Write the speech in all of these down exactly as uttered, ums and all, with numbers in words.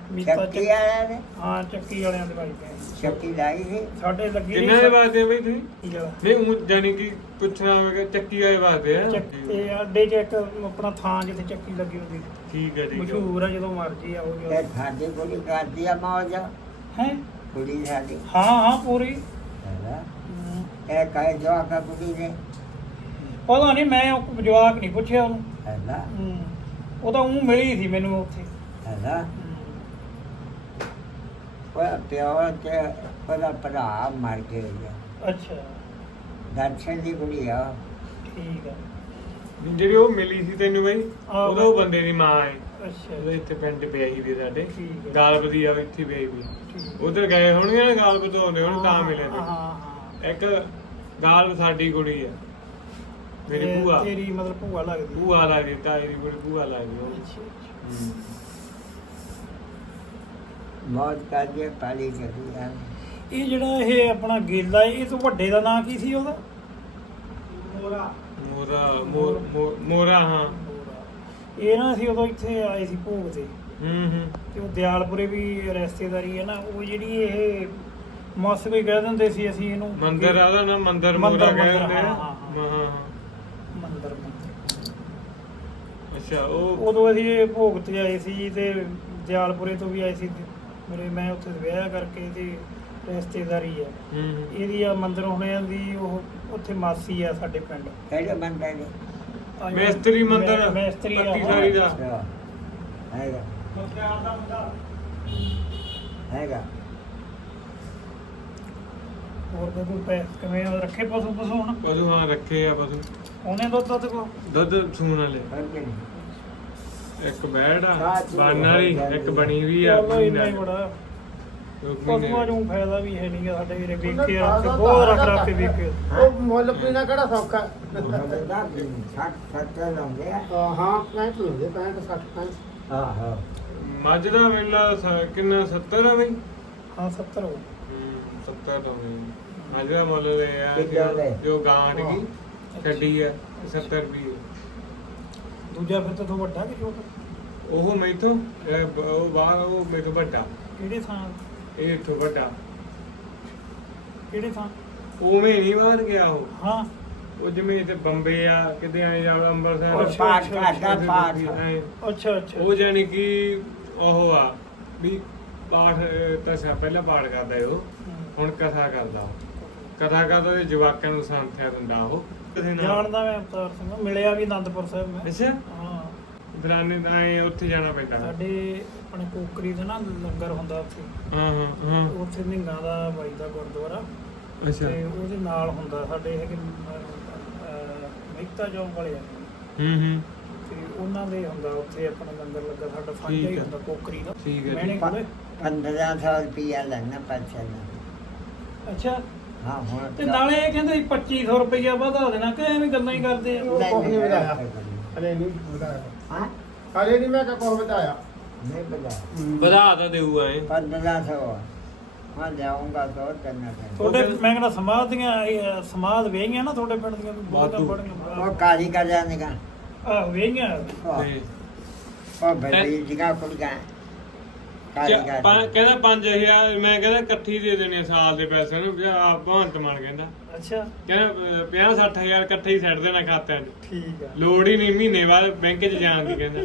ਮੀਤਾ ਚੱਕੀ ਵਾਲਿਆਂ ਨੇ ਹਾਂ ਚੱਕੀ ਵਾਲਿਆਂ ਦੇ ਬਾਈ ਪਏ ਚੱਕੀ ਲਾਈ ਸੀ ਸਾਡੇ ਲੱਗੀ ਕਿੰਨੇ ਦੇ ਵਾਸਤੇ ਬਈ ਤੁਸੀਂ ਕੀ ਗੱਲ ਨਹੀਂ ਉਹ ਜਾਨੀ ਕਿ ਪੁੱਛਣਾ ਹੋਵੇਗਾ ਚੱਕੀ ਵਾਲੇ ਵਾਸਤੇ ਆ ਚੱਕੀ ਅੱਡੇ 'ਚ ਇੱਕ ਆਪਣਾ ਥਾਂ ਜਿੱਥੇ ਚੱਕੀ ਲੱਗੀ ਹੁੰਦੀ ਠੀਕ ਹੈ ਠੀਕ ਹੈ ਮਸ਼ਹੂਰ ਆ ਜਦੋਂ ਮਰਜੀ ਆਓ ਜੋ ਇਹ ਸਾਡੀ ਕੁੜੀ ਕਰਦੀ ਆ ਮੌਜ ਹੈ ਕੁੜੀ ਸਾਡੀ ਹਾਂ ਹਾਂ ਪੂਰੀ ਹੈਨਾ ਹਮ, ਇਹ ਕਹੇ ਜੋ ਆਕਾ ਕੁੜੀ ਨੇ ਪਤਾ ਨਹੀਂ ਮੈਂ ਉਹ ਜਵਾਕ ਨਹੀਂ ਪੁੱਛਿਆ ਉਹਨੂੰ ਹੈਨਾ ਹਮ, ਉਹ ਤਾਂ ਉਹ ਮਿਲੀ ਸੀ ਮੈਨੂੰ ਉੱਥੇ ਹੈਨਾ ਹਮ, ਉਹ ਪਿਓ ਤੇ ਉਹਦਾ ਭਰਾ ਮਰ ਗਿਆ ਅੱਛਾ ਦਰਸ਼ਨ ਦੀ ਕੁੜੀ ਆ ਠੀਕ ਆ ਜਿਹੜੀ ਉਹ ਮਿਲੀ ਸੀ ਤੈਨੂੰ ਬਈ ਆਹੋ। ਉਹਦਾ ਉਹ ਬੰਦੇ ਦੀ ਮਾਂ ਹੈ ਅੱਛਾ ਉਹਦੇ ਇੱਥੇ ਪਿੰਡ ਪਿਆਈ ਦੀ ਸਾਡੇ ਠੀਕ ਹੈ। ਗਾਲਬ ਦੀ ਆ ਇੱਥੇ ਪਿਆਈ ਵੀ ਠੀਕ। ਉਧਰ ਗਏ ਹੋਣਗੇ ਨਾ ਗਾਲਬ ਤੋਂ ਆਉਂਦੇ ਹੁਣ ਤਾਂ ਮਿਲੇ ਹਾਂ ਨੇ। ਹਾਂ ਇੱਕ ਗਾਲਬ ਸਾਡੀ ਕੁੜੀ ਆ ਮੇਰੀ ਤੇ ਭੂਆ ਤੇਰੀ ਮਤਲਬ ਭੂਆ ਲੱਗਦੀ ਭੂਆ ਲੱਗਦੀ ਤਾਈ ਦੀ ਕੁੜੀ ਭੂਆ ਲੱਗਦੀ ਉਹ ਅੱਛਾ ਅੱਛਾ। ਹਮ। ਮੌਜ ਕਰਦੀ ਆ, ਪਾਲੀ ਚੱਲੀ ਆ ਇਹ ਜਿਹੜਾ ਇਹ ਆਪਣਾ ਗੇਲਾ ਇਹ ਤੋਂ ਵੱਡੇ ਦਾ ਨਾਂ ਕੀ ਸੀ ਉਹਦਾ ਮੋਰਾ ਮੋਰਾ ਮੋਰ- ਮੋਰ- ਮੋਰਾ ਹਾਂ ਇਹ ਨਾ ਅਸੀਂ ਉਦੋਂ ਇੱਥੇ ਆਏ ਸੀ ਭੋਗ ਤੇ ਹੂੰ ਹੂੰ ਤੇ ਉਹ ਦਿਆਲਪੁਰੇ ਵੀ ਰਿਸ਼ਤੇਦਾਰੀ ਹੈ ਨਾ ਉਹ ਜਿਹੜੀ ਇਹ ਮੌਸਮੀ ਕਹਿ ਦਿੰਦੇ ਸੀ ਅਸੀਂ ਇਹਨੂੰ ਮੰਦਰ ਆਦਾ ਨਾ ਮੰਦਰ ਮੰਦਰ, ਮੋਰਾ ਮੰਦਰ, ਕਹਿੰਦੇ ਆ ਹਾਂ, ਹਾਂ ਹਾਂ, ਹਾਂ ਹਾਂ। ਮੰਦਰ ਮੰਦਰ ਅੱਛਾ ਉਹ ਉਦੋਂ ਅਸੀਂ ਇਹ ਭੋਗ ਤੇ ਆਏ ਸੀ ਤੇ ਦਿਆਲਪੁਰੇ ਤੋਂ ਵੀ ਆਏ ਸੀ ਤੇ ਮੇਰੇ ਮੈਂ ਉੱਥੇ ਵਿਆਹ ਕਰਕੇ ਤੇ ਰਿਸ਼ਤੇਦਾਰੀ ਆ ਹੂੰ ਹੂੰ। ਇਹਦੀ ਆ ਮੰਦਰ ਹੋਣਿਆਂ ਦੀ ਉਹ ਉੱਥੇ ਮਾਸੀ ਆ ਸਾਡੇ ਪਿੰਡ ਕਿਹੜੇ ਬੰਦੇ ਨੇ ਆ ਮਿਸਤਰੀ ਮੰਦਰ ਮੈ- ਮਿਸਤਰੀ ਆ, ਪੱਟੀ ਹਾਂ। ਸਾਰੀ ਦਾ ਅੱਛਾ, ਹੈਗਾ ਮੁਖਤਿਆਰ ਦਾ ਮੁੰਡਾ ਹੈਗਾ ਹੋਰ ਤਾਂ ਕੋਈ ਪੈ ਕਿਵੇਂ ਉਹ ਰੱਖੇ ਪਸ਼ੂ ਪਸ਼ੂ ਹੁਣ ਪਸ਼ੂ ਹਾਂ ਰੱਖੇ ਆ ਪਸ਼ੂ ਉਹਨੇ ਦੁੱਧ ਦੁੱਧ ਕੋ ਦੁੱਧ ਸੂਣ ਵਾਲੇ ਬੰਦੇ ਨੇ ਇੱਕ ਬੈੜ ਆ ਸਾਹ ਚੂਹ ਬਣ ਵਾਲੀ ਹੋ ਇੱਕ ਬਣੀ ਵੀ ਆ ਚਲੋ ਇੰਨਾ ਹੀ ਬੜਾ ਦੋ ਪਸ਼ੂਆਂ ਮਹੀਨੇ। ਨੂੰ ਫਾਇਦਾ ਵੀ ਹੈ ਨਹੀਂਗਾ ਸਾਡੇ ਵੀਰੇ ਵੇਖੇ ਰੱਖ ਬਹੁਤ ਰੱਖ ਰੱਖ ਕੇ ਵੇਖੇ ਉਹ ਮੁੱਲ ਪੀਣਾ ਕਿਹੜਾ ਸੌਖਾ ਬੰਦਾ ਸੱਠ ਸੱਤਰ ਲਾਉਂਦੇ ਆ ਅਹ ਹਾਂ ਪੈਂਹਠ ਹੁੰਦੇ ਪੈਂਹਠ ਸੱਠ ਪੈਂਹਠ ਆਹੋ ਮੱਝ ਦਾ ਮੇਲਾ ਸ- ਕਿੰਨਾ ਸੱਤਰ ਆ ਬਈ ਹਾਂ ਸੱਤਰ ਹੋ ਸੱਤਰ ਤਾਂ ਨਹੀਂ ਮੱਝ ਦਾ ਮੁੱਲ ਦੇ ਆ ਕਿੱਦਾਂ ਦੇ? ਜੋ ਗਾਂ ਦੀ ਛੱਡੀ ਆ ਸੱਤਰ ਰੁਪਏ ਦੂਜਾ ਫਿਰ ਤਾਂ ਵੱਡਾ ਕਿ ਛੋਟਾ ਉਹ ਮੈਥੋਂ ਇਹ ਬ- ਉਹ ਬਾਹਰ ਉਹ ਮੈਥੋਂ ਵੱਡਾ ਕਿਹੜੇ ਥਾਂ ਇਹ ਇੱਥੋਂ ਵੱਡਾ ਕਿਹੜੇ ਥਾਂ ਉਵੇਂ ਨਹੀਂ ਬਾਹਰ ਗਿਆ ਉਹ ਹਾਂ ਉਹ ਜਿਵੇਂ ਤੇ ਬੰਬੇ ਆ ਕਿਤੇ ਆਏ ਜਾ ਅੰਮ੍ਰਿਤਸਰ ਅੱਛਾ, ਪਾਠ ਅੱਛਾ, ਕਰਦਾ ਪਾਠ ਐਂ। ਅੱਛਾ ਅੱਛਾ ਉਹ ਜਾਨੀ ਕਿ ਉਹ ਆ ਵੀ ਪਾਠ ਅਹ, ਤਾਂ ਸਾ ਪਹਿਲਾਂ ਪਾਠ ਕਰਦਾ ਏ ਉਹ ਹਮ। ਹੁਣ ਕਥਾ ਕਰਦਾ ਉਹ ਕਥਾ ਕਰਦਾ ਤੇ ਜਵਾਕਾਂ ਨੂੰ ਸੰਥਿਆ ਦਿੰਦਾ ਉਹ ਕਿਸੇ ਨਾਲ। ਜਾਣਦਾ ਮੈਂ ਅਵਤਾਰ ਸਿੰਘ ਮਿਲਿਆ ਵੀ ਆਨੰਦਪੁਰ ਸਾਹਿਬ ਮੈਂ ਅੱਛਾ ਹਾਂ ਦਰਾਨੇ ਤਾਂ ਐਂ ਉੱਥੇ ਜਾਣਾ ਪੈਂਦਾ ਸਾਡੇ ਆਪਣੇ ਕੋਕਰੀ ਦਾ ਨਾ ਲੰਗਰ ਹੁੰਦਾ ਉੱਥੇ ਹਾਂ ਹਾਂ ਹਾਂ ਉੱਥੇ ਨਿੰਗਾ ਦਾ ਬਾਈ ਦਾ ਗੁਰਦੁਆਰਾ ਅੱਛਾ ਤੇ ਉਹਦੇ ਨਾਲ ਹੁੰਦਾ ਸਾਡੇ ਹੈਗੇ ਮਹਿਤਾ ਜੋਗ ਵਾਲੇ ਆ ਹੂੰ ਹੂੰ ਤੇ ਉਹਨਾਂ ਦੇ ਹੁੰਦਾ ਉੱਥੇ ਆਪਣਾ ਲੰਗਰ ਲੱਗਾ ਸਾਡਾ ਸਾਂਝਾ ਹੀ ਠੀਕ ਹੈ। ਹੁੰਦਾ ਕੋਕਰੀ ਦਾ ਠੀਕ ਹੈ, ਮੈਨੇ ਠੀਕ। ਕੋਲੇ ਪੰਦਰਾਂ ਸੌ ਰੁਪਇਆ ਲੈਣਾ ਪੈਸੇ ਦਾ ਅੱਛਾ ਹਾਂ ਹੁਣ ਤੇ ਨਾਲੇ ਇਹ ਕਹਿੰਦੇ ਸੀ ਪੱਚੀ ਸੌ ਰੁਪਇਆ ਵਧਾ ਦੇਣਾ ਕਿ ਐਵੇਂ ਗੱਲਾਂ ਹੀ ਕਰਦੇ ਆ ਉਹ ਕੁਛ ਨਹੀਂ ਵਧਾਇਆ ਹਲੇ ਨਹੀਂ ਵਧਾਇਆ ਹਾਂ ਹਲੇ ਨਹੀਂ ਮੈਂ ਕਿਹਾ ਕੁਛ ਵਧਾਇਆ ਨਹੀਂ ਬਜਾ ਵਧਾ ਤਾਂ ਦੇਊ ਐ ਪੰਦਰਾਂ ਸੌ ਹਾਂ ਜਾਊਂਗਾ ਤਾਂ ਕਰਨਾ ਪੈਂਦਾ ਤੁਹਾਡੇ ਮੈਂ ਕਹਿੰਦਾ ਸਮਾਧ ਦੀਆਂ ਇਹ ਸਮਾਧ ਵੇਹੀਆਂ ਨਾ ਤੁਹਾਡੇ ਪਿੰਡ ਦੀਆਂ ਵੀ ਬਹੁਤਾਂ ਵਾਧੂ। ਬੜੀਆਂ ਉਹ ਕਾਰੀ ਕਰ ਜਾਣੇਗਾ ਆ ਵੇਹੀਆਂ ਤੇ ਉਹ ਬੜੀ ਜਿਗਾ ਕੁੜੀਆਂ ਕਾਰੀ ਚ- ਕਰ ਪੰ- ਕਹਿੰਦਾ ਪੰਜ ਹਜ਼ਾਰ ਮੈਂ ਕਹਿੰਦਾ ਇਕੱਠੀ ਦੇ ਦੇਣੇ ਆ ਸਾਲ ਦੇ ਪੈਸੇ ਨੂੰ ਆ ਭਗਵੰਤ ਮਾਨ ਕਹਿੰਦਾ ਅੱਛਾ ਕਹਿੰਦਾ ਪੰਜਾਹ ਸੱਠ ਹਜ਼ਾਰ ਇਕੱਠੇ ਹੀ ਛੱਡ ਦੇਣਾ ਖਾਤਿਆਂ 'ਚ ਠੀਕ ਆ ਲੋੜ ਹੀ ਨਹੀਂ ਮਹੀਨੇ ਬਾਅਦ ਬੈਂਕ 'ਚ ਜਾਣ ਦੀ ਕਹਿੰਦਾ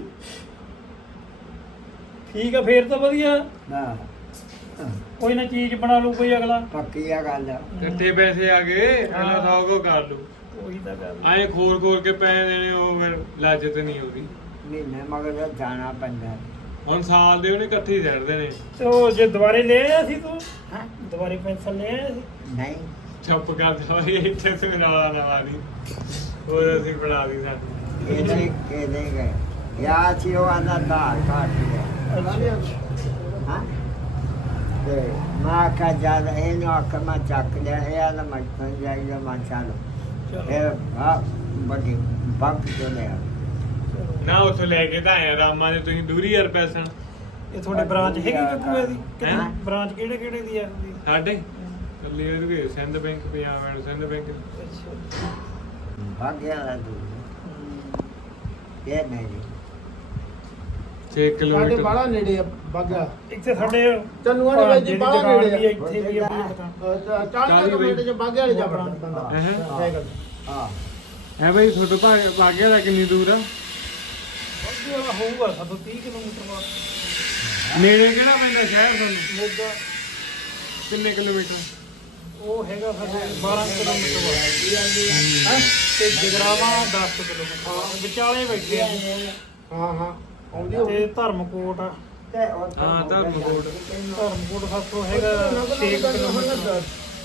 ਠੀਕ ਆ ਫੇਰ ਤਾਂ ਵਧੀਆ ਹਾਂ ਕੋਈ ਨਾ ਚੀਜ਼ ਬਣਾ ਲੂ ਕੋਈ ਅਗਲਾ ਪੱਕੀ ਆ ਗੱਲ ਇਕੱਠੇ ਪੈਸੇ ਆ ਗਏ ਅਗਲਾ ਸੌ ਕੋ ਕਰ ਲੂ ਉਹੀ ਤਾਂ ਗੱਲ ਐਂ ਖੋਰ ਖੋਰ ਕੇ ਪੈਸੇ ਦੇਣੇ ਉਹ ਫਿਰ ਲਾਜਤ ਨਹੀਂ ਉਹਦੀ ਮਹੀਨੇ ਮਗਰ ਜਾਣਾ ਪੈਂਦਾ ਹੁਣ ਸਾਲ ਦੇ ਉਹਨੇ ਇਕੱਠੇ ਹੀ ਛੱਡਦੇ ਨੇ ਤੇ ਉਹ ਜੇ ਦੁਬਾਰੇ ਲੈ ਆਇਆ ਸੀ ਤੂੰ ਹਾਂ ਦੁਬਾਰੇ ਪੈਨਸ਼ਨ ਲੈ ਆਇਆ ਸੀ ਨਹੀਂ ਛੱਪ ਕਰਦਾ ਹੋਈ ਇੱਥੇ ਤੇ ਨਵਾਂ ਨਵਾਂ ਦੀ ਹੋਰ ਅਸੀਂ ਬਣਾ ਦੀ ਸਾਡੀ ਇਹਦੇ ਇਹਦੇ ਗਏ ਯਾ ਸੀ ਉਹ ਆਂਦਾ ਧਾਰ ਕਾਟ ਲਿਆ ਅੱਛਾ ਹਾਂ ਤੇ ਮਾਂ ਕਾ ਜਦ ਇਹਨੂੰ ਅੱਖ ਮਾ ਚੱਕ ਲਿਆ ਇਹ ਆਦਾ ਮੱਠਾਂ ਜਾਈਦਾ ਮਾ ਚਾਲੋ ਚਲੋ ਇਹ ਆ ਬੜੀ ਬੰਕ ਤੋਂ ਲਿਆ ਚਲੋ। ਨਾ ਉੱਥੋਂ ਲੈ ਕੇ ਤਾਂ ਆਇਆ ਰਾਮਾ ਦੇ ਤੁਸੀਂ ਦੂਰੀ ਯਾਰ ਪੈਸਣ ਇਹ ਤੁਹਾਡੀ ਬ੍ਰਾਂਚ ਹੈਗੀ ਕੱਕੂਏ ਦੀ ਹੈਂ? ਬ੍ਰਾਂਚ ਕਿਹੜੇ ਕਿਹੜੇ ਦੀ ਆ ਸਾਡੇ ਕੱਲੀ ਉਹਦੇ Sindh bank Punjab and Sindh bank ਅੱਛਾ ਭਾਗਿਆ ਦਾ ਤੂੰ ਇਹ ਨਹੀਂ ਛੇ ਸਾਡੇ ਕਿਲੋਮੀਟਰ ਬਾਹਲਾ ਨੇੜੇ ਆ ਬਾਗਾ ਇੱਥੇ ਸਾਡੇ ਚੰਨੂਆਂ ਦੇ ਵਿੱਚ ਭਾਂਜੇ ਦੀ ਬਾਹਲਾ ਦੁਕਾਨ ਨੇੜੇ ਵੀ ਆ। ਇੱਥੇ ਵੀ ਆਪਣੀ ਦੁਕਾਨ ਚਾਲੀ ਮਿੰਟ ਚ ਬਾਗੇ ਵਾਲੇ ਜਾ ਵੜਦਾ ਬੰਦਾ ਹੈਂ? ਸਾਈਕਲ ਹਾਂ ਹੈ ਬਈ ਤੁਹਾਡੇ ਭਾਗ ਬਾਗੇ ਦਾ ਕਿੰਨੀ ਦੂਰ ਆ ਅੱਗੇ ਵਾਲਾ ਹੋਊਗਾ ਸਾਡਾ ਤੀਹ ਕਿਲੋਮੀਟਰ ਬਾਅਦ ਨੇੜੇ ਕਿਹੜਾ ਪੈਂਦਾ ਸ਼ਹਿਰ ਤੁਹਾਨੂੰ ਮੋਗਾ ਕਿੰਨੇ ਕਿਲੋਮੀਟਰ ਉਹ ਹੈਗਾ ਸਾਡੇ ਬਾਰਾਂ ਕਿਲੋਮੀਟਰ ਬਾਅਦ ਹਾਂ ਤੇ ਜਗਰਾਵਾ ਦਸ ਕਿਲੋਮੀਟਰ ਵਿਚਾਲੇ ਬੈਠੇ ਆ ਹਾਂ ਹਾਂ ਆਉਂਦੀ ਹੋਊ। ਤੇ ਧਰਮਕੋਟ ਆ ਤੇ ਉਹ ਹਾਂ, ਧਰਮਕੋਟ। ਧਰਮਕੋਟ ਸਾਤੋਂ ਹੈਗਾ ਛੇ ਕਿਲੋਮੀਟਰ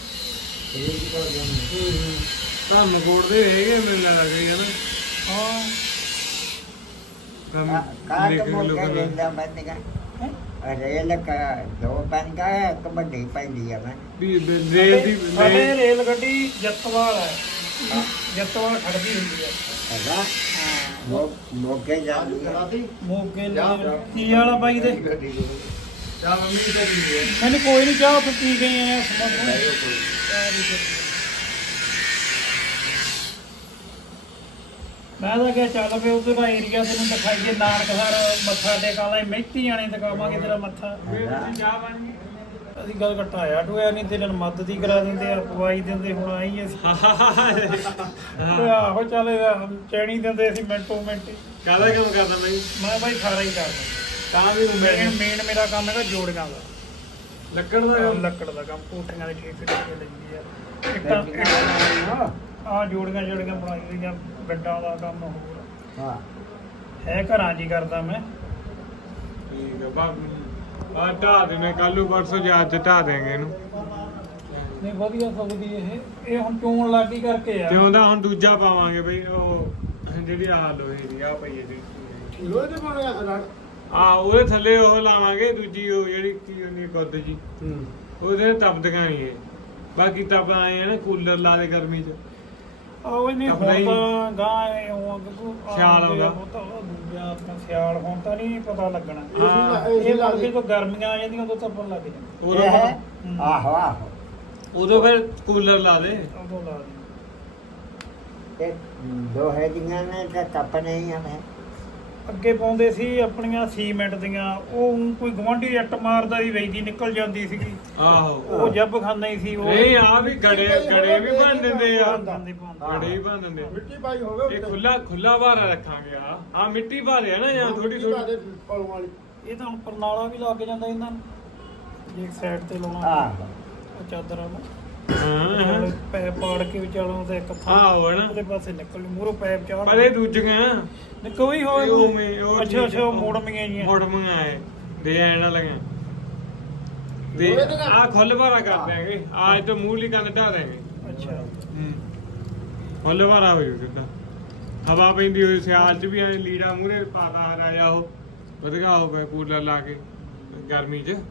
ਧਰਮਕੋਟ ਦੇ ਹੈਗੇ ਮੈਨੂੰ ਲੱਗਦਾ ਹੈ ਨਾ ਹਾਂ ਕੰਮ ਕਾਟ ਦੇਖ ਮੋਕੇ ਲੋਕਾਂ ਦਾ ਲੈਂਦਾ ਬੰਦਗਾ ਰੇਲ ਕਾ ਦੋ ਬੰਦਾ ਇੱਕ ਵੱਡੀ ਪੈਂਦੀ ਆ ਮੈਂ ਵੀ ਬ- ਰੇਲ ਦੀ ਸਾਡੇ ਰੇਲ- ਰੇਲ ਗੱਡੀ ਜੱਤਵਾਲ ਹੈ ਜੱਤਵਾਲ ਖੜਦੀ ਹੁੰਦੀ ਹੈ ਹੈਗਾ ਮੋ ਮੋਕੇ ਜਾਂਦੀ ਆ ਮੋਗੇ ਨਾਲ ਕੀ ਵਾਲਾ ਬਾਈ ਦੇ ਚਾਹ ਮੰਮੀ ਦੀ ਤਾਂ ਨਹੀਂ ਹੈ ਮੈਨੂੰ ਕੋਈ ਨਹੀਂ ਚਾਹ ਉੱਥੇ ਪੀ ਗਏ ਆ ਸਮਝ ਮੈਂ ਤਾਂ ਕਿਹਾ ਚੱਲ ਫੇ ਉਧਰ ਦਾ ਏਰੀਆ ਤੈਨੂੰ ਦਿਖਾਈਏ ਨਾਨਕਸਰ ਮੱਥਾ ਟੇਕਾ ਲੈ ਮਹਿਤੀ ਆਣੇ ਦਿਖਾਵਾਂਗੇ ਤੇਰਾ ਮੱਥਾ ਚਾਹ ਬਣ ਗਈ ਅਸੀਂ ਗੱਲ ਘਟਾਇਆ ਟੋਇਆ ਨਹੀਂ ਤੇਰੇ ਨਾਲ ਮਦਦ ਹੀ ਕਰਾ ਦਿੰਦੇ ਆ ਪਵਾਈ ਦਿੰਦੇ ਹੁਣ ਆਈ ਅਸੀਂ ਤੇ ਆਹੋ ਚੱਲ ਚੈਣੀ ਦਿੰਦੇ ਅਸੀਂ ਮਿੰਟੋ ਮਿੰਟ ਹੀ। ਕਾਹਦਾ ਕੰਮ ਕਰਦਾ ਬਈ ਮੈਂ ਬਾਈ ਸਾਰਾ ਹੀ ਕਰਦਾ ਤਾਂ ਵੀ ਮੇਨ ਮੇਨ ਮੇਰਾ ਕੰਮ ਹੈਗਾ ਜੋੜੀਆਂ ਦਾ ਲੱਕੜ ਦਾ ਕੰਮ ਲੱਕੜ ਦਾ ਕੰਮ ਕੋਠੀਆਂ ਦੇ ਠੇਕੇ ਤੇ ਲੈਂਦੀ ਆ ਇੱਟਾਂ ਆ ਜੋੜੀਆਂ ਜੋੜੀਆਂ ਬਣਾਈ ਹੋਈਆਂ ਗੱਡਾਂ ਦਾ ਕੰਮ ਹੋਰ ਹਾਂ ਹੈ ਘਰਾਂ 'ਚ ਹੀ ਕਰਦਾ ਮੈਂ ਠੀਕ ਆ ਬਾ ਆ ਢਾ ਦੇਣੇ ਕੱਲੂ ਪਰਸੋਂ ਜਾ ਅੱਜ ਢਾ ਦੇਂਗੇ ਇਹਨੂੰ ਨਹੀਂ ਵਧੀਆ ਸਬਜ਼ੀ ਇਹ ਇਹ ਹੁਣ ਚੋਣ ਲਾਗੀ ਕਰਕੇ ਆ ਤੇ ਉਹਦਾ ਹੁਣ ਦੂਜਾ ਪਾਵਾਂਗੇ ਬਈ ਉਹ ਜਿਹੜੀ ਆ ਲੋਹੇ ਦੀ ਆ ਪਈ ਹੈ ਜਿਹੜੀ ਲੋਹੇ ਦੇ ਬਣਿਆ ਰੜ ਆ ਉਹਦੇ ਥੱਲੇ ਉਹ ਲਾਵਾਂਗੇ ਦੂਜੀ ਉਹ ਜਿਹੜੀ ਕੀ ਹੁੰਦੀ ਹੈ ਗੁੱਦ ਜੀ ਹੂੰ ਉਹਦੇ ਤਪਦਕਾਂ ਨਹੀਂ ਹੈ ਬਾਕੀ ਤਪ ਆਏ ਆ ਨਾ ਕੂਲਰ ਲਾ ਦੇ ਗਰਮੀ ਚ ਆਹ ਨਹੀਂ ਆਪਣਾ ਹੀ- ਹੁਣ ਤਾਂ ਗਾਂ ਉਹ ਅੱਗੋਂ ਸਿਆਲ ਆਉਂਦਾ। ਉਹ ਤਾਂ ਉਹ ਦੂਜਾ ਆਪਣਾ ਸਿਆਲ ਹੁਣ ਤਾਂ ਨਹੀਂ ਪਤਾ ਲੱਗਣਾ ਹਾਂ, ਇਹ ਲੱਗੇ ਤੋਂ ਗਰਮੀਆਂ ਆ ਜਾਂਦੀਆਂ ਉਦੋਂ ਤਾਂ ਪਤਾ ਲੱਗ ਜਾਂਦਾ ਉਦੋਂ ਇਹ ਹੈ ਆਹੋ ਆਹੋ ਉਦੋਂ ਫਿਰ ਕੂਲਰ ਲਾ ਦੇ ਉਦੋਂ ਲਾ ਦੇ ਤੇ ਦੋਹੇ ਦੀਆਂ ਨੇ ਤਾਂ ਕੱਪਣੇ ਹੀ ਆ ਮੈਂ ਅੱਗੇ ਪਾਉਂਦੇ ਸੀ ਆਪਣੀਆਂ ਸੀਮੈਂਟ ਦੀਆਂ ਉਹ ਊਂ ਕੋਈ ਗਵਾਂਢੀ ਇੱਟ ਮਾਰਦਾ ਦੀ ਵੇਚਦੀ ਨਿਕਲ ਜਾਂਦੀ ਸੀਗੀ ਆਹੋ ਉਹ ਜੱਬ ਖਾਂਦਾ ਹੀ ਸੀ ਉਹ ਨਹੀਂ ਆ ਵੀ ਗੜੇ ਗੜੇ ਵੀ ਬਣ ਦਿੰਦੇ ਆ ਪਾਉਂਦੇ ਪਾਉਂਦੇ ਗੜੇ ਵੀ ਬਣ ਦਿੰਦੇ ਆ। ਮਿੱਟੀ ਪਾਈ ਹੋਵੇ ਇਹ ਖੁੱਲਾ ਖੁੱਲਾ ਭਾਰਾ ਰੱਖਾਂਗੇ ਆ ਆ ਮਿੱਟੀ ਭਾਰੇ ਆ ਨਾ ਜਾਂ ਥੋੜੀ ਥੋੜੀ ਪਲੂ ਵਾਲੀ ਇਹ ਤਾਂ ਹੁਣ ਪਰਨਾਲਾ ਵੀ ਲੱਗ ਜਾਂਦਾ ਇਹਨਾਂ ਨੂੰ ਜੇ ਇੱਕ ਸਾਈਡ ਤੇ ਲਾਉਣਾ ਆਹੋ ਉਹ ਚਾਦਰਾਂ ਨੂੰ ਹਾਂ ਹਾਂ ਪੈਪ ਪਾੜ ਕੇ ਵਿਚਾਲੋਂ ਤੇ ਇੱਕ ਆਹੋ ਨਾ। ਉਹਦੇ ਪਾਸੇ ਨਿਕਲ ਮੂਰੋਂ ਪੈਪ ਚਾੜ ਪਰ ਇਹ ਦੂਜੀਆਂ ਨੇ ਕੋਈ ਹੋਵੇ ਇਹ ਉਵੇਂ, ਉਹ ਅੱਛਾ ਅੱਛਾ ਉਹ ਠੀਕ ਆ। ਮੋੜਮੀਆਂ ਜੀਆਂ ਮੁੜ ਮੰਗਾਏ ਦੇ ਐਣਾ ਲਗਾ ਦੇ ਲੋਹੇ ਦੀਆਂ- ਆ ਖੁੱਲ ਭਾਰਾ ਕਰ ਦਿਆਂਗੇ ਆ ਇਹ ਤੋਂ ਮੂਹਲੀ ਕੰਨ ਢਾ ਦੇਾਂਗੇ ਅੱਛਾ ਹੂੰ ਖੁੱਲ ਭਾਰਾ ਹੋ ਜੂ ਸਿੱਧਾ ਹਵਾ ਪੈਂਦੀ ਹੋਈ ਸਿਆਲ ਚ ਵੀ ਐ ਲੀੜਾ ਮੂਹਰੇ ਪਾਤਾ ਰਾਜਾ ਉਹ ਵਧੀਆ ਹੋ ਗਿਆ ਕੂਲਰ ਲਾ ਕੇ ਗਰਮੀ ਚ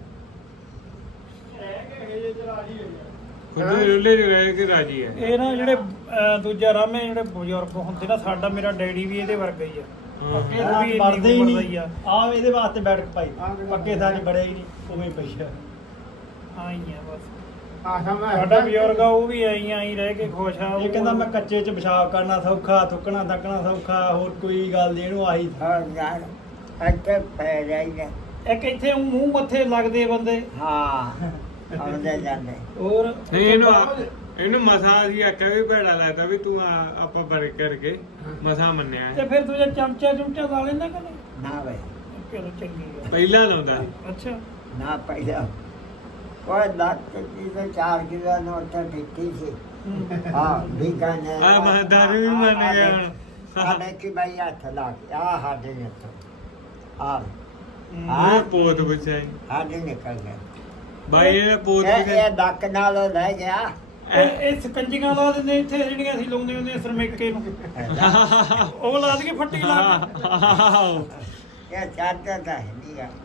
ਖੁੱਲੇ ਰੁੱਲੇ ਚ ਰਹਿ ਕੇ ਰਾਜੀ ਹੈ ਇਹ ਨਾ ਜਿਹੜੇ ਅਹ, ਦੂਜਾ ਰਾਮੇ ਜਿਹੜੇ ਬਜ਼ੁਰਗ ਹੁੰਦੇ ਨਾ ਸਾਡਾ ਮੇਰਾ ਡੈਡੀ ਵੀ ਇਹਦੇ ਵਰਗਾ ਹੀ ਆ ਹਾਂ। ਪੱਕੇ ਨੂੰ ਵੀ ਮਰਦੇ ਹੀ ਇੰਨੀ ਉਮਰ ਦਾ ਨਹੀਂ ਹੀ ਆ ਆ ਇਹਦੇ ਵਾਸਤੇ ਬੈਠ ਪਾਈ ਪੱਕੇ ਥਾਂ 'ਚ ਬੜਿਆ ਹੀ ਨਹੀਂ ਉਵੇਂ ਪਈ ਆ ਆਈ ਆ ਬਸ ਆਸ਼ਾ ਮੈਂ ਸਾਡਾ ਬਜ਼ੁਰਗ ਆ ਉਹ ਵੀ ਆਈ ਆਈ ਰਹਿ ਕੇ ਖੁਸ਼ ਆ ਇਹ ਕਹਿੰਦਾ ਮੈਂ ਕੱਚੇ 'ਚ ਪਿਸ਼ਾਬ ਕਰਨਾ ਸੌਖਾ ਥੁੱਕਣਾ ਤੱਕਣਾ ਸੌਖਾ ਹੋਰ ਕੋਈ ਗੱਲ ਨਹੀਂ ਇਹਨੂੰ ਆਹੀ ਹਾਂ ਯਾਰ ਅੱਗੇ ਪੈ ਜਾਈਦਾ ਇੱਕ ਇੱਥੇ ਊਂ ਮੂੰਹ ਮੱਥੇ ਲੱਗਦੇ ਬੰਦੇ ਹਾਂ ਆਉਂਦੇ ਜਾਂਦੇ ਹੋਰ ਨਹੀਂ ਇਹਨੂੰ ਆ- ਇਹਨੂੰ ਮਸਾ ਅਸੀਂ ਆਖਿਆ ਵੀ ਭੈੜਾ ਲੱਗਦਾ ਵੀ ਤੂੰ ਆ ਆਪਾਂ ਬੜ ਕਰਕੇ ਮਸਾ ਮੰਨਿਆ ਤੇ ਫਿਰ ਤੂੰ ਜੇ ਚਮਚਾ ਚਮਚਾ ਲਾ ਲੈਂਦਾ ਕਿ ਨਹੀਂ ਨਾ ਵੇ ਚਲੋ ਚੰਗੀ ਗੱਲ ਪਹਿਲਾਂ ਲਾਉਂਦਾ ਅੱਛਾ ਨਾ ਪਹਿਲਾਂ ਉਹ ਲੱਖ ਕੀ ਤੇ ਚਾਰ ਕਿਲੋ ਨੋਟ ਦਿੱਤੀ ਸੀ ਹੂੰ। ਹਾਂ ਵੀਗਾ ਨੇ ਆ ਮੈਂ ਦਾਰੂ ਵੀ ਮੰਨ ਗਿਆ ਹੁਣ ਸਾਡੇ ਕੀ ਬਾਈ ਹੱਥ ਲਾ ਕੇ ਆ ਸਾਡੇ ਨੇ ਆ ਹੂੰ। ਉਹ ਪੋਤ ਬਚਾਈ ਸਾਡੇ ਨਿਕਲ ਗਏ ਬਾਈ ਇਹ ਪੋਤ ਇਹ ਵੀ ਇਹ ਡੱਕ ਨਾਲ ਉਹ ਲੈ ਗਿਆ ਇਹ ਇਹ ਸਕੰਜੀਆਂ ਲਾ ਦਿੰਦੇ ਇੱਥੇ ਜਿਹੜੀਆਂ ਅਸੀਂ ਲਾਉਂਦੇ ਹੁੰਦੇ ਆ ਸਰਮੇਕੇ ਨੂੰ ਉਹ ਲਾ ਦਈਏ ਫੱਟੀ ਲਾ ਕੇ ਇਹ ਚਾਰਟਾ ਤਾਂ ਹੈ ਨਹੀਂ ਆ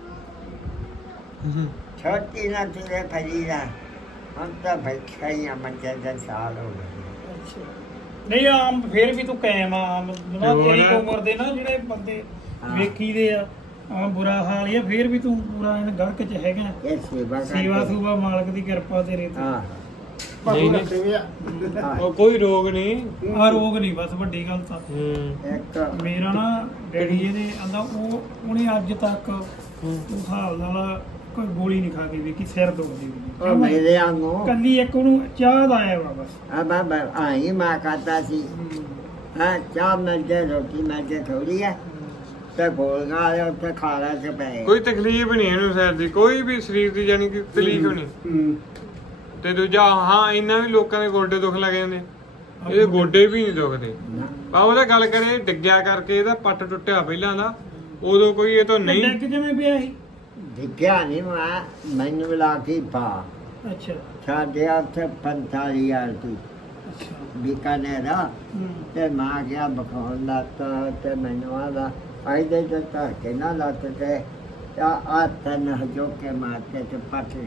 ਛੋਟੀ ਨਾ ਤੇਰੇ ਫਰੀਦਾ ਹਮ ਤਾਂ ਬੈਠਾ ਹੀ ਆ ਮੰਜੇ ਦੇ ਸਾਲ ਹੋ ਗਏ ਅੱਛਾ ਨਹੀਂ ਆਮ ਫੇਰ ਵੀ ਤੂੰ ਕਾਇਮ ਆ ਆਮ ਨਾ ਤੇ ਹੋਰ ਤੇਰੀ ਆ। ਉਮਰ ਦੇ ਨਾ ਜਿਹੜੇ ਬੰਦੇ ਹਾਂ। ਵੇਖੀਦੇ ਆ ਆ ਬੁਰਾ ਹਾਲ ਹੀ ਆ ਫੇਰ ਵੀ ਤੂੰ ਪੂਰਾ ਇਹਨਾਂ ਗੜਕ ਚ ਹੈਗਾ ਇਹ ਸੇਵਾ ਕਰਦੇ ਸੇਵਾ ਸੂਵਾ ਮਾਲਕ ਦੀ ਕਿਰਪਾ ਤੇਰੇ ਤੇ ਹਾਂ ਨਹੀਂ, ਨਹੀਂ। ਰੱਖੇ ਹੋਏ ਆ। ਹਾਂ, ਉਹ ਕੋਈ ਰੋਗ ਨਹੀਂ। ਆ ਰੋਗ ਨਹੀਂ ਬਸ ਵੱਡੀ ਗੱਲ ਤਾਂ ਹੂੰ ਇੱਕ ਮੇਰਾ ਨਾ ਡੈਡੀ ਇਹਨੇ ਆਂਦਾ ਉਹ ਉਹਨੇ ਅੱਜ ਤੱਕ ਹੂੰ। ਉਸ ਹਿਸਾਬ ਨਾਲ ਕੋਈ ਗੋਲੀ ਨਹੀਂ ਖਾ ਕੇ ਵੇਖੀ ਸਿਰ ਦੁਖਦੀ ਉਹ ਵੀ ਮੇਰੇ ਵਾਂਗੂ ਕੱਲੀ ਇੱਕ ਉਹਨੂੰ ਚਾਹ ਦਾ ਆਇਆ ਵਾ ਬਸ ਆ ਬਾਬਾ ਆਈ ਮਾਂ ਖਾਤਾ ਸੀ ਹਾਂ ਚਾਹ ਮਿਲ ਜੇ ਰੋਟੀ ਮਿਲ ਜੇ ਥੋੜੀ ਹੈ ਤੇ ਗੋਲੀਆਂ ਵਾਲੇ ਉੱਥੇ ਖਾ ਲੈ ਕੇ ਪਏ ਕੋਈ ਤਕਲੀਫ ਨਹੀਂ ਇਹਨੂੰ ਸਿਰ ਦੀ, ਕੋਈ ਵੀ ਸਰੀਰ ਦੀ ਜਾਨੀ ਕਿ ਤਕਲੀਫ ਨਹੀਂ। ਹੂੰ। ਤੇ ਦੂਜਾ ਹਾਂ ਇੰਨਾ ਵੀ ਲੋਕਾਂ ਦੇ ਗੋਡੇ ਦੁਖ ਲੱਗ ਜਾਂਦੇ, ਇਹਦੇ ਗੋਡੇ ਵੀ ਨਹੀਂ ਦੁਖਦੇ। ਨਾ, ਆ ਉਹਦਾ ਗੱਲ ਕਰੇ ਡਿੱਗਿਆ ਕਰਕੇ ਇਹਦਾ ਪੱਟ ਟੁੱਟਿਆ ਪਹਿਲਾਂ ਦਾ, ਉਦੋਂ ਕੋਈ ਇਹ ਤੋਂ ਨਹੀਂ। ਡਿੱਗ ਜਿਵੇਂ ਪਿਆ ਸੀ ਡਿੱਗਿਆ ਨਹੀਂ ਮੈਂ ਮੈਨੂੰ ਲਾ ਕੇ ਪਾ ਅੱਛਾ ਸਾਡੇ ਉੱਥੇ ਪੰਤਾਲੀ ਹਜ਼ਾਰ ਦੀ ਅੱਛਾ ਬੀਕਾਨੇਰ ਆ ਹੂੰ ਤੇ ਮਾਂ ਗਿਆ ਬਖਾਉਣ ਲੱਤ ਤੇ ਮੈਨੂੰ ਆਦਾ ਆਇਦੇ ਤੇ ਤਾਂ ਕਿ ਨਾ ਲੱਤ ਤੇ ਆ ਆ ਤਨ ਜੋ ਕੇ ਮਾਰਤੇ ਤੇ ਪੱਟ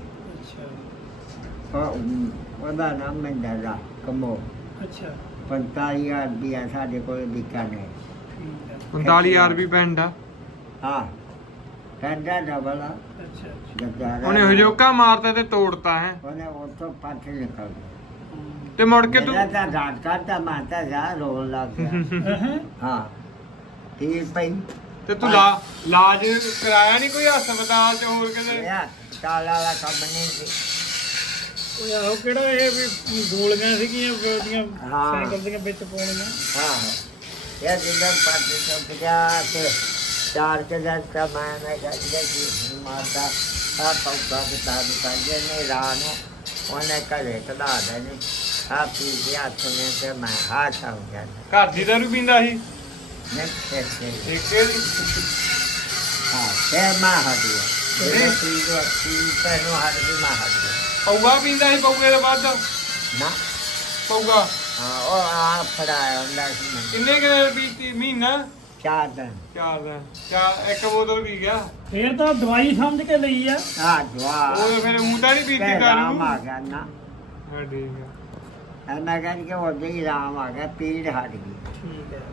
ਅੱਛਾ ਉਹ ਉਹਦਾ ਨਾਮ ਮੰਡਲਾ ਕਮੋ ਅੱਛਾ ਪੰਤਾਲੀ ਹਜ਼ਾਰ ਦੀ ਆ ਸਾਡੇ ਕੋਲ ਬੀਕਾਨੇਰ ਠੀਕ ਹੈ ਪੰਤਾਲੀ ਹਜ਼ਾਰ ਵੀ ਪੈਂਡ ਆ। ਹਾਂ ਕੰਡਾ ਡਬਲ ਆ ਅੱਛਾ ਅੱਛਾ ਜਗਾਰਾ ਉਹਨੇ ਹਜੋਕਾ ਮਾਰਤਾ ਤੇ ਤੋੜਤਾ ਹੈ, ਉਹਨੇ ਉੱਥੋਂ ਪੱਟ ਨਿਕਲ ਗਿਆ ਹੂੰ। ਤੇ ਮੁੜ ਕੇ ਤੂੰ ਮੇਰਾ ਤਾਂ ਡਾਂਟ ਕਰਦਾ ਮਾਤਾ ਜਾ ਰੋਣ ਲੱਗ ਗਿਆ ਅਹਾਂ। ਹਾਂ ਠੀਕ ਪਈ ਤੇ ਤੂੰ ਲਾ ਇਲਾਜ ਕਰਾਇਆ ਨਹੀਂ ਕੋਈ ਹਸਪਤਾਲ ਚ ਹੋਰ ਕਿਤੇ? ਯਾ ਤਾਲਾ ਵਾਲਾ ਕੰਮ ਨਹੀਂ ਸੀ ਉਹ ਆਹੋ ਕਿਹੜਾ ਇਹ ਵੀ ਗੋਲੀਆਂ ਸੀਗੀਆਂ ਵੀ ਉਹਦੀਆਂ ਹਾਂ। ਸਾਈਕਲ ਦੀਆਂ ਵਿੱਚ ਪਾਉਣੀਆਂ ਹਾਂ ਇਹ ਜਿੰਦਾ ਪੱਟ ਸੁੱਕ ਗਿਆ ਤੇ ਚਾਰ ਕੇ ਦਸ ਦਾ ਮੈਂ ਮੈਂ ਕਹਿੰਦਾ ਕਿ ਮਾਤਾ ਆ ਪੌਦਾ ਤੇ ਤਾਂ ਕਹਿੰਦੇ ਨੇ ਰਾਨੋ ਉਹਨੇ ਕਰੇ ਕਦਾ ਦੇਣੀ ਆ ਪੀ ਗਿਆ ਸੁਣੇ ਤੇ ਮੈਂ ਹਾਥ ਆ ਗਿਆ ਘਰ ਦੀ ਦਾਰੂ ਪੀਂਦਾ ਸੀ ਨੇ ਤੇ ਠੇਕੇ ਦੀ? ਹਾਂ ਤੇ ਮੈਂ ਹਟ ਗਿਆ ਇਹ ਪੀ ਗਿਆ ਪੀ ਪੈਨੋ ਹਟ ਗਈ ਮੈਂ ਹਟ ਗਿਆ ਪਊਆ ਪੀਂਦਾ ਸੀ, ਪਊਏ ਤੋਂ ਵੱਧ ਨਾ ਪਊਆ ਹਾਂ ਉਹ ਆ ਫੜਾਇਆ ਹੁੰਦਾ ਸੀ ਮੈਨੂੰ ਕਿੰਨੇ ਕਿਨੇ ਪੀਤੀ ਮਹੀਨਾ? ਚਾਰ ਦਿਨ ਚਾਰ ਦਿਨ ਚਾਰ ਇੱਕ ਬੋਤਲ ਪੀ ਗਿਆ। ਫੇਰ ਤਾਂ ਦਵਾਈ ਸਮਝ ਕੇ ਲਈ ਆ ਆ ਜਵਾ ਉਹ ਫਿਰ ਮੂੰਹ ਤਾਂ ਨਹੀਂ ਪੀਤੀ ਤੇ ਰਾਮ ਦਾਰੂ। ਆ ਗਿਆ ਨਾ ਹਾਂ ਠੀਕ ਆ। ਐਨਾ ਕਰਕੇ ਉਹਦੇ ਹੀ ਰਾਮ ਆ ਗਿਆ ਪੀੜ ਹਟ ਗਈ ਠੀਕ ਹੈ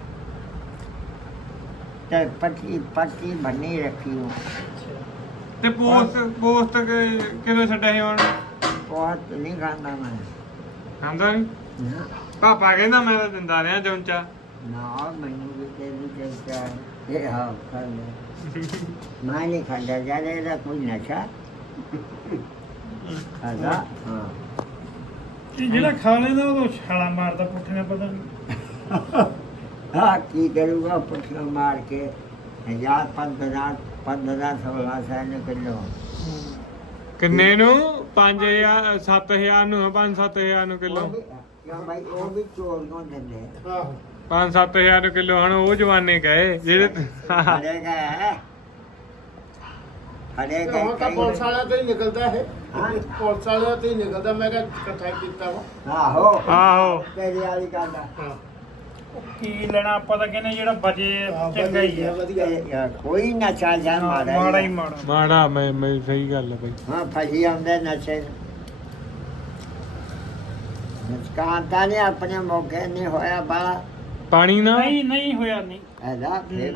ਤੇ ਪੱਟੀ ਪੱਟੀ ਬੰਨੀ ਰੱਖੀ ਉਹ ਤੇ ਪੋਸਟ ਪੋਸਟ ਕਿ- ਕਿਦੋਂ ਛੱਡਿਆ ਸੀ ਹੁਣ? ਬਹੁਤ ਨਹੀਂ ਖਾਂਦਾ ਮੈਂ ਖਾਂਦਾ ਨਹੀਂ? ਨਾ ਪਾਪਾ ਕਹਿੰਦਾ ਮੈਂ ਤਾਂ ਦਿੰਦਾ ਰਿਹਾ ਚਮਚਾ। ਨਾ ਮੈਨੂੰ ਵੀ ਤੇ ਵੀ ਕਹਿੰਦਾ ਇਹ ਹਾਂ ਖਾਂਦਾ ਮੈਂ ਨਹੀਂ ਖਾਂਦਾ ਜਿਆਦਾ ਇਹਦਾ ਕੋਈ ਨਸ਼ਾ ਖਾਂਦਾ ਹਾਂ ਇਹ ਜਿਹੜਾ ਖਾ ਲੈਂਦਾ ਉਹ ਛਾਲਾ ਮਾਰਦਾ ਪੁੱਠੀਆਂ ਪਤਾ ਨਹੀਂ ਹਾਂ ਕੀ ਕਰੂਗਾ ਪੁੱਛਣਾ ਮਾਰ ਕੇ ਹਜ਼ਾਰ ਪੰਦਰਾਂ ਪੰਦਰਾਂ ਸੋਲਾਂ ਸੈਨ ਕਿਲੋ ਕਿੰਨੇ ਨੂੰ? ਪੰਜ ਹਜ਼ਾਰ ਸੱਤ ਹਜ਼ਾਰ ਨੂੰ ਪੰਜ ਸੱਤ ਹਜ਼ਾਰ ਨੂੰ ਕਿਲੋ। ਉਹ ਵੀ- ਕਿਉਂ ਭਾਈ ਉਹ ਵੀ ਚੋਰ ਨੂੰ ਦਿੰਦੇ ਆਹੋ। ਪੰਜ ਸੱਤ ਹਜ਼ਾਰ ਨੂੰ ਕਿਲੋ ਹਨ ਉਹ ਜਵਾਨੇ ਕਹੇ ਜਿਹੜੇ ਹਰੇ ਗਏ ਹਰੇ ਤੇ ਹੁਣ ਤਾਂ ਗਏ ਪੁਲਿਸ ਵਾਲਿਆਂ ਤੋਂ ਹੀ ਨਿਕਲਦਾ ਹੈ ਹਾਂ। ਪੁਲਿਸ ਵਾਲਿਆਂ ਤੋਂ ਹੀ ਨਿਕਲਦਾ ਮੈਂ ਕਿਹਾ ਇਕੱਠਾ ਕੀਤਾ ਵਾ ਆਹੋ ਆਹੋ ਤੇਰੀ ਵਾਲੀ ਗੱਲ ਆ ਹਾਂ ਕੀ ਲੈਣਾ ਆਪਾਂ ਤਾਂ ਕਹਿੰਦੇ ਜਿਹੜਾ ਬਜੇ ਚੰਗਾ ਹੀ ਆ ਵਧੀਆ ਇਹ ਯਾਰ ਕੋਈ ਨਸ਼ਾ ਜਾਂ ਮਾੜਾ ਮਾੜਾ ਹੀ ਮਾੜਾ ਮਾੜਾ ਮੈਂ ਮੈਂ ਸਹੀ ਗੱਲ ਹੈ ਬਈ। ਹਾਂ ਫਸੀ ਆਉਂਦੇ ਨਸ਼ੇ ਨਸਕਾਂ ਤਾਂ ਨਹੀਂ ਆਪਣੇ ਮੌਕੇ ਨਹੀਂ ਹੋਇਆ ਬਾ ਪਾਣੀ ਨਾ ਨਹੀਂ ਨਹੀਂ ਹੋਇਆ ਨਹੀਂ ਐਦਾ ਫਿਰ